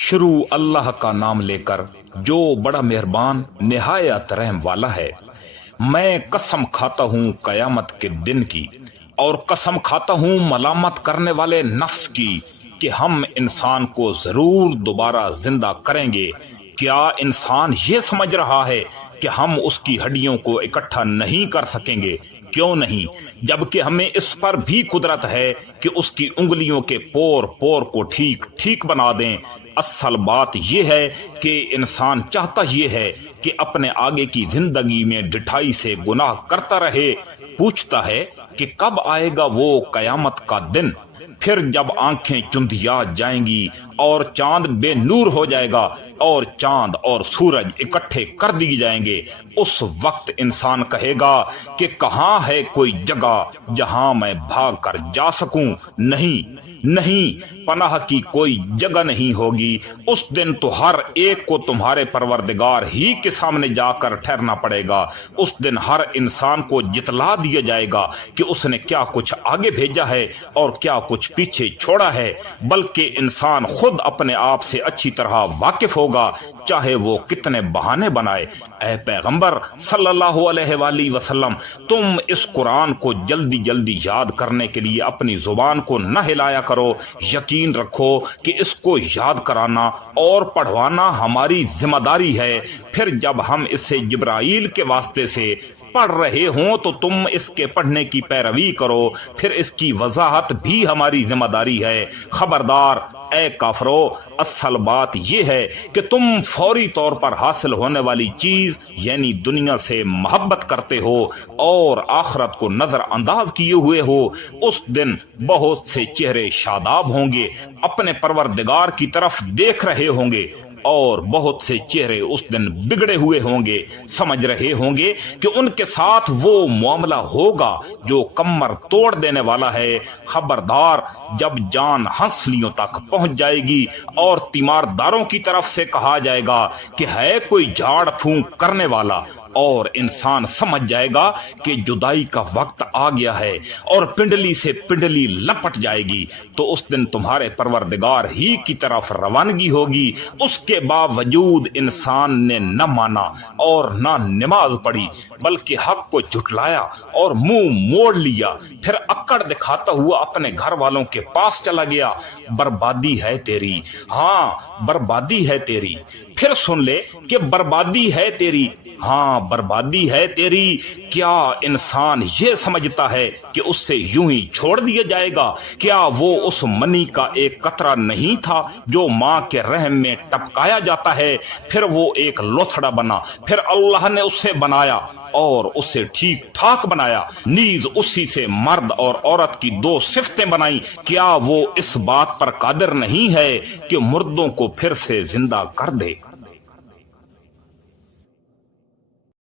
شروع اللہ کا نام لے کر جو بڑا مہربان نہایت رحم والا ہے۔ میں قسم کھاتا ہوں قیامت کے دن کی، اور قسم کھاتا ہوں ملامت کرنے والے نفس کی کہ ہم انسان کو ضرور دوبارہ زندہ کریں گے۔ کیا انسان یہ سمجھ رہا ہے کہ ہم اس کی ہڈیوں کو اکٹھا نہیں کر سکیں گے؟ کیوں نہیں، جبکہ ہمیں اس پر بھی قدرت ہے کہ اس کی انگلیوں کے پور پور کو ٹھیک ٹھیک بنا دیں۔ اصل بات یہ ہے کہ انسان چاہتا یہ ہے کہ اپنے آگے کی زندگی میں ڈٹھائی سے گناہ کرتا رہے، پوچھتا ہے کہ کب آئے گا وہ قیامت کا دن، پھر جب آنکھیں چندھیا جائیں گی اور چاند بے نور ہو جائے گا اور چاند اور سورج اکٹھے کر دی جائیں گے، اس وقت انسان کہے گا کہ کہاں ہے کوئی جگہ جہاں میں بھاگ کر جا سکوں؟ نہیں، پناہ کی کوئی جگہ نہیں ہوگی۔ اس دن تو ہر ایک کو تمہارے پروردگار ہی کے سامنے جا کر ٹھہرنا پڑے گا۔ اس دن ہر انسان کو جتلا دیا جائے گا کہ اس نے کیا کچھ آگے بھیجا ہے اور کیا کچھ پیچھے چھوڑا ہے، بلکہ انسان خود اپنے آپ سے اچھی طرح واقف ہوگا، چاہے وہ کتنے بہانے بنائے۔ اے پیغمبر صلی اللہ علیہ وآلہ وسلم، تم اس قرآن کو جلدی جلدی یاد کرنے کے لیے اپنی زبان کو نہ ہلایا کرو۔ یقین رکھو کہ اس کو یاد کرانا اور پڑھوانا ہماری ذمہ داری ہے۔ پھر جب ہم اسے جبرائیل کے واسطے سے پڑھ رہے ہوں تو تم اس کے پڑھنے کی پیروی کرو، پھر اس کی وضاحت بھی ہماری ذمہ داری ہے۔ خبردار اے کافرو، اصل بات یہ ہے کہ تم فوری طور پر حاصل ہونے والی چیز یعنی دنیا سے محبت کرتے ہو اور آخرت کو نظر انداز کیے ہوئے ہو۔ اس دن بہت سے چہرے شاداب ہوں گے، اپنے پروردگار کی طرف دیکھ رہے ہوں گے، اور بہت سے چہرے اس دن بگڑے ہوئے ہوں گے، سمجھ رہے ہوں گے کہ ان کے ساتھ وہ معاملہ ہوگا جو کمر توڑ دینے والا ہے۔ خبردار جب جان ہنسلیوں تک پہنچ جائے گی اور تیمارداروں کی طرف سے کہا جائے گا کہ ہے کوئی جھاڑ پھونک کرنے والا، اور انسان سمجھ جائے گا کہ جدائی کا وقت آ گیا ہے اور پنڈلی سے پنڈلی لپٹ جائے گی، تو اس دن تمہارے پروردگار ہی کی طرف روانگی ہوگی۔ اس کے باوجود انسان نے نہ مانا اور نہ نماز پڑھی، بلکہ حق کو جھٹلایا اور منہ موڑ لیا، پھر اکڑ دکھاتا ہوا اپنے گھر والوں کے پاس چلا گیا۔ بربادی ہے تیری، ہاں بربادی ہے تیری۔ پھر سن لے کہ بربادی ہے تیری، ہاں بربادی ہے تیری۔ کیا انسان یہ سمجھتا ہے کہ اس سے یوں ہی چھوڑ دیا جائے گا؟ کیا وہ اس منی کا ایک قطرہ نہیں تھا جو ماں کے رحم میں ٹپکایا جاتا ہے، پھر وہ ایک لوتھڑا بنا، پھر اللہ نے اسے بنایا اور اسے ٹھیک ٹھاک بنایا، نیز اسی سے مرد اور عورت کی دو صفتیں بنائیں۔ کیا وہ اس بات پر قادر نہیں ہے کہ مردوں کو پھر سے زندہ کر دے؟